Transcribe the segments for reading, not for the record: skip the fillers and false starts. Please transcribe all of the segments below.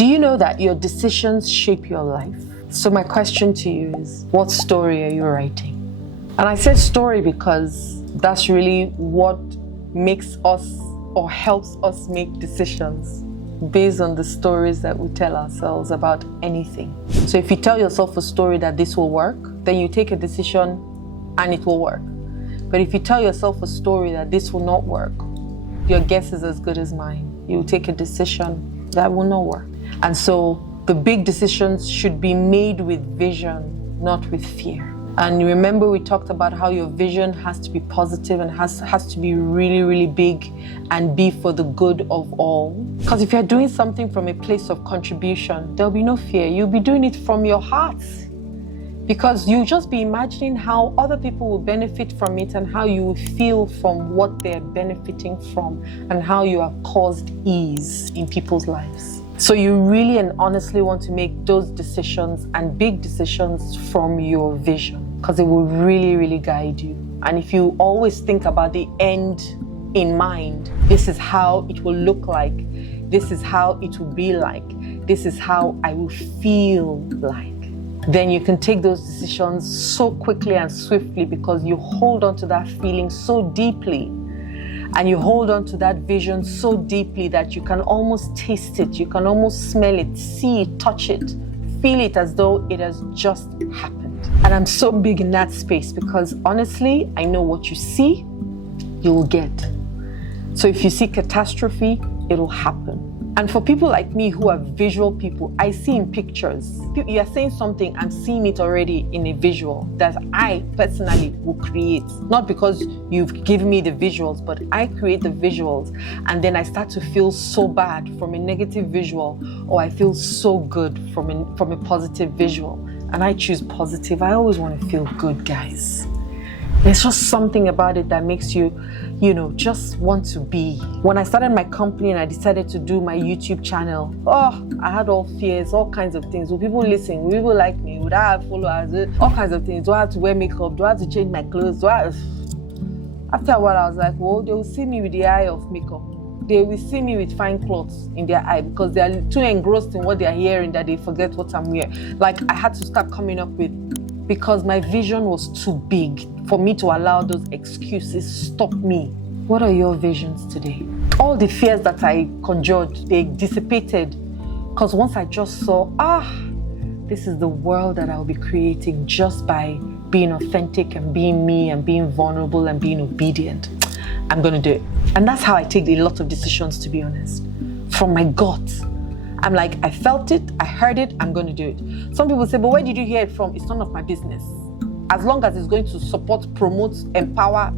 Do you know that your decisions shape your life? So my question to you is, what story are you writing? And I said story because that's really what makes us or helps us make decisions based on the stories that we tell ourselves about anything. So if you tell yourself a story that this will work, then you take a decision and it will work. But if you tell yourself a story that this will not work, your guess is as good as mine. You will take a decision that will not work. And so the big decisions should be made with vision, not with fear. And remember, we talked about how your vision has to be positive and has to be really, really big and be for the good of all. Because if you're doing something from a place of contribution, there'll be no fear. You'll be doing it from your heart. Because you'll just be imagining how other people will benefit from it and how you will feel from what they're benefiting from and how you have caused ease in people's lives. So you really and honestly want to make those decisions and big decisions from your vision, because it will really, really guide you. And if you always think about the end in mind, this is how it will look like, this is how it will be like, this is how I will feel like, then you can take those decisions so quickly and swiftly because you hold on to that feeling so deeply. And you hold on to that vision so deeply that you can almost taste it, you can almost smell it, see it, touch it, feel it as though it has just happened. And I'm so big in that space because honestly, I know what you see, you will get. So if you see catastrophe, it'll happen. And for people like me who are visual people, I see in pictures. You are saying something, I'm seeing it already in a visual that I personally will create. Not because you've given me the visuals, but I create the visuals and then I start to feel so bad from a negative visual, or I feel so good from a positive visual. And I choose positive. I always want to feel good, guys. There's just something about it that makes you, just want to be. When I started my company and I decided to do my YouTube channel, I had all fears, all kinds of things. Will people listen? Will people like me? Would I have followers? All kinds of things. Do I have to wear makeup? Do I have to change my clothes? After a while, I was like, well, they will see me with the eye of makeup. They will see me with fine clothes in their eye because they are too engrossed in what they are hearing that they forget what I'm wearing. Like, I had to start coming up with, because my vision was too big for me to allow those excuses stop me. What are your visions today? All the fears that I conjured, they dissipated. Because once I just saw, this is the world that I'll be creating just by being authentic and being me and being vulnerable and being obedient. I'm going to do it. And that's how I take a lot of decisions, to be honest. From my gut. I'm like, I felt it, I heard it, I'm going to do it. Some people say, but where did you hear it from? It's none of my business. As long as it's going to support, promote, empower,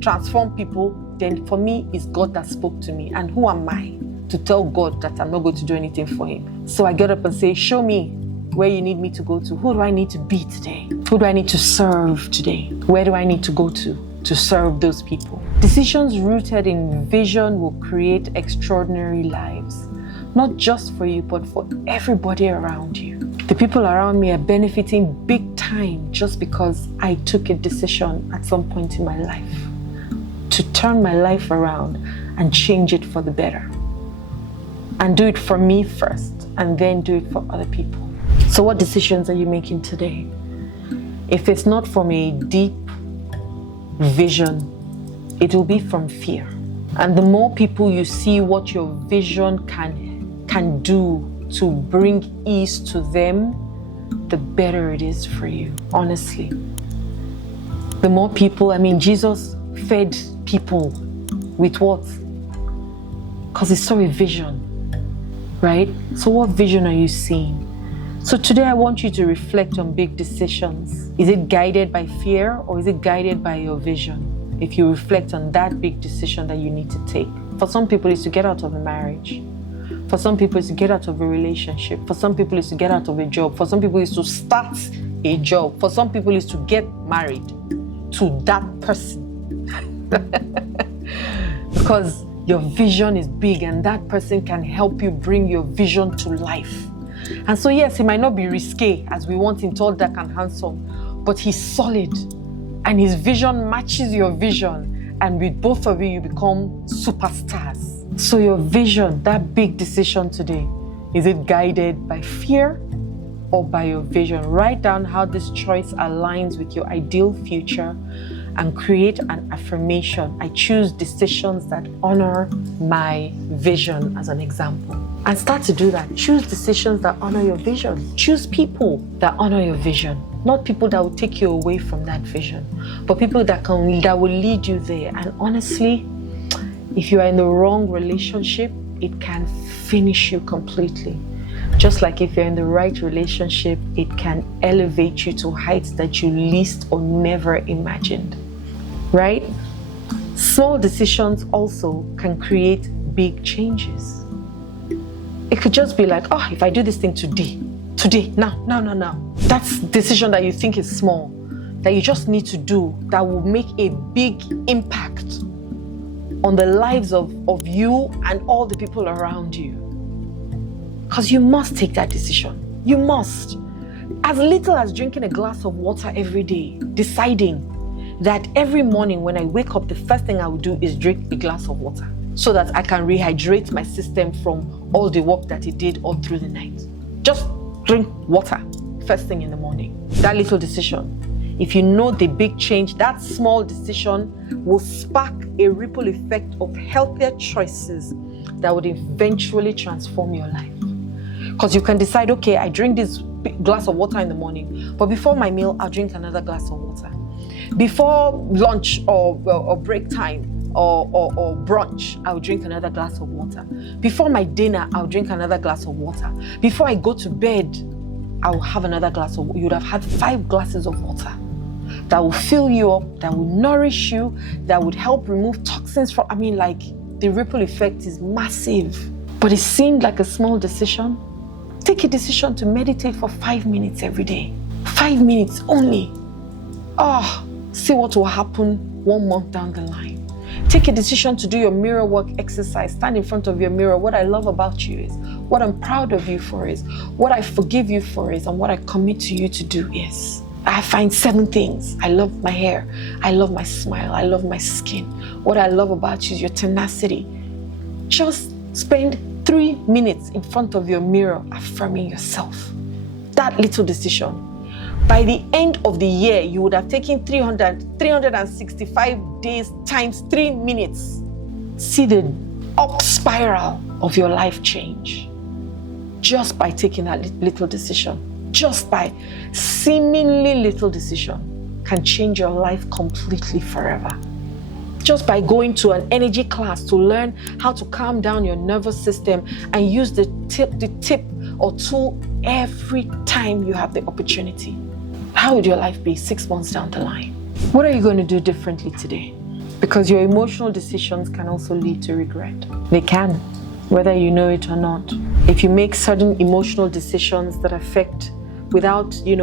transform people, then for me, it's God that spoke to me. And who am I to tell God that I'm not going to do anything for him? So I get up and say, show me where you need me to go to. Who do I need to be today? Who do I need to serve today? Where do I need to go to serve those people? Decisions rooted in vision will create extraordinary lives. Not just for you, but for everybody around you. The people around me are benefiting big time just because I took a decision at some point in my life to turn my life around and change it for the better. And do it for me first, and then do it for other people. So what decisions are you making today? If it's not from a deep vision, it will be from fear. And the more people you see what your vision can do to bring ease to them, the better it is for you, honestly. The more people, Jesus fed people with what? Because he saw a vision, right? So what vision are you seeing? So today I want you to reflect on big decisions. Is it guided by fear or is it guided by your vision? If you reflect on that big decision that you need to take. For some people, it's to get out of a marriage. For some people, it's to get out of a relationship. For some people, it's to get out of a job. For some people, it's to start a job. For some people, it's to get married to that person. Because your vision is big and that person can help you bring your vision to life. And so yes, it might not be risque as we want him tall, dark and handsome, but he's solid and his vision matches your vision, and with both of you, you become superstars. So your vision, that big decision today, Is it guided by fear or by your vision? Write down how this choice aligns with your ideal future and create an affirmation. I choose decisions that honor my vision, as an example. And start to do that. Choose decisions that honor your vision. Choose people that honor your vision. Not people that will take you away from that vision, but people that will lead you there. And honestly, if you are in the wrong relationship, it can finish you completely. Just like if you're in the right relationship, it can elevate you to heights that you least or never imagined, right? Small decisions also can create big changes. It could just be like, oh, if I do this thing today, now. That's a decision that you think is small, that you just need to do, that will make a big impact on the lives of you and all the people around you. Because you must take that decision. You must. As little as drinking a glass of water every day, deciding that every morning when I wake up, the first thing I will do is drink a glass of water so that I can rehydrate my system from all the work that it did all through the night. Just drink water first thing in the morning. That little decision. If you know the big change, that small decision will spark a ripple effect of healthier choices that would eventually transform your life. Because you can decide, okay, I drink this glass of water in the morning, but before my meal, I'll drink another glass of water. Before lunch or break time or brunch, I'll drink another glass of water. Before my dinner, I'll drink another glass of water. Before I go to bed, I'll have another glass of water. You would have had 5 glasses of water that will fill you up, that will nourish you, that would help remove toxins from, the ripple effect is massive. But it seemed like a small decision. Take a decision to meditate for 5 minutes every day. 5 minutes only. See what will happen 1 month down the line. Take a decision to do your mirror work exercise. Stand in front of your mirror. What I love about you is, what I'm proud of you for is, what I forgive you for is, and what I commit to you to do is. I find 7 things. I love my hair. I love my smile. I love my skin. What I love about you is your tenacity. Just spend 3 minutes in front of your mirror affirming yourself. That little decision. By the end of the year, you would have taken 365 days times 3 minutes. See the up spiral of your life change just by taking that little decision. Just by seemingly little decision can change your life completely forever. Just by going to an energy class to learn how to calm down your nervous system and use the tip or tool every time you have the opportunity. How would your life be 6 months down the line? What are you going to do differently today? Because your emotional decisions can also lead to regret. They can, whether you know it or not. If you make certain emotional decisions that affect without, you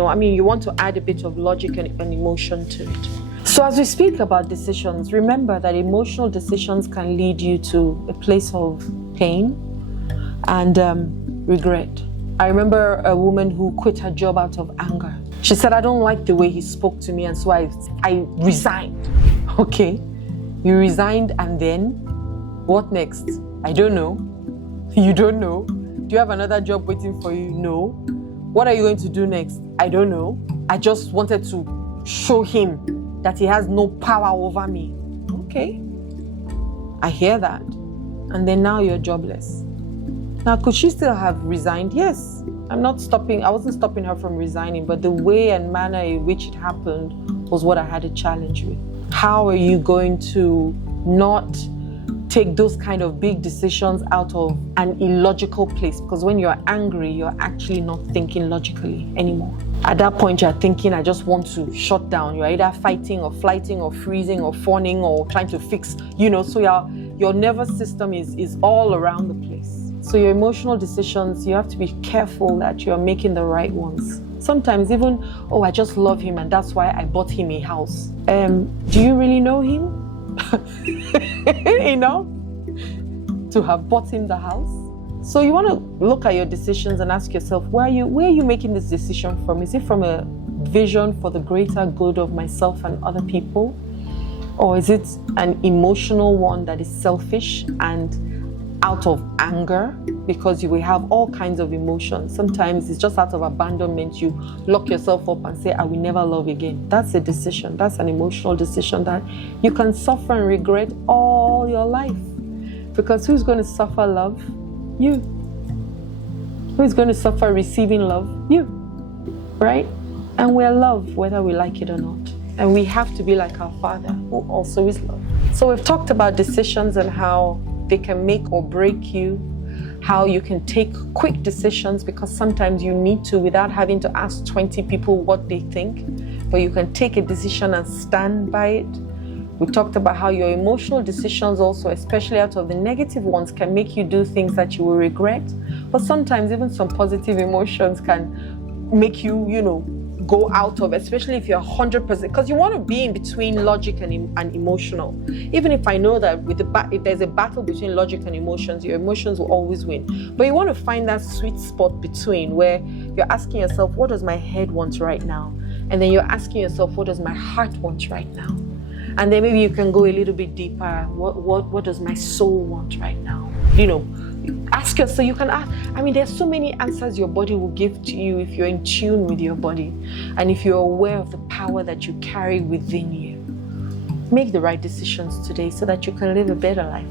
want to add a bit of logic and emotion to it. So as we speak about decisions, remember that emotional decisions can lead you to a place of pain and regret. I remember a woman who quit her job out of anger. She said, I don't like the way he spoke to me, and so I resigned. Okay, you resigned, and then what next? I don't know. You don't know. Do you have another job waiting for you? No. What are you going to do next? I don't know. I just wanted to show him that he has no power over me. Okay, I hear that. And then now you're jobless. Now, could she still have resigned? Yes. I wasn't stopping her from resigning, but the way and manner in which it happened was what I had a challenge with. How are you going to not take those kind of big decisions out of an illogical place? Because when you're angry, you're actually not thinking logically anymore. At that point, you're thinking, I just want to shut down. You're either fighting or flighting or freezing or fawning or trying to fix, so your nervous system is all around the place. So your emotional decisions, you have to be careful that you're making the right ones. Sometimes even, I just love him and that's why I bought him a house. Do you really know him? To have bought him the house? So you want to look at your decisions and ask yourself, where are you making this decision from? Is it from a vision for the greater good of myself and other people? Or is it an emotional one that is selfish and out of anger? because you will have all kinds of emotions. Sometimes it's just out of abandonment. You lock yourself up and say, I will never love again. That's a decision. That's an emotional decision that you can suffer and regret all your life. Because who's going to suffer love? You. Who's going to suffer receiving love? You. Right? And we're loved whether we like it or not. And we have to be like our Father, who also is love. So we've talked about decisions and how they can make or break you, how you can take quick decisions because sometimes you need to without having to ask 20 people what they think, but you can take a decision and stand by it. We talked about how your emotional decisions also, especially out of the negative ones, can make you do things that you will regret. But sometimes even some positive emotions can make you, go out of, especially if you're 100%, because you want to be in between logic and emotional. Even if I know that if there's a battle between logic and emotions, your emotions will always win. But you want to find that sweet spot between where you're asking yourself, what does my head want right now? And then you're asking yourself, what does my heart want right now? And then maybe you can go a little bit deeper. What does my soul want right now? Ask yourself, you can ask. There's so many answers your body will give to you if you're in tune with your body and if you're aware of the power that you carry within you. Make the right decisions today so that you can live a better life.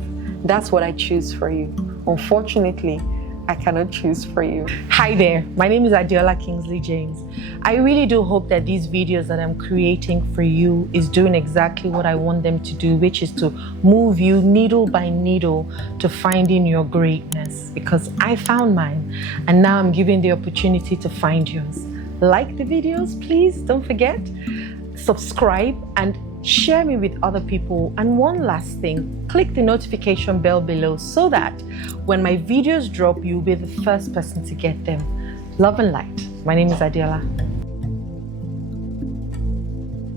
That's what I choose for you. Unfortunately, I cannot choose for you. Hi there, my name is Adiola Kingsley James. I really do hope that these videos that I'm creating for you is doing exactly what I want them to do, which is to move you needle by needle to finding your greatness. Because I found mine, and now I'm giving the opportunity to find yours. Like the videos, please, don't forget. Subscribe and share me with other people. And one last thing, click the notification bell below so that when my videos drop, you'll be the first person to get them. Love and light. My name is Adiola.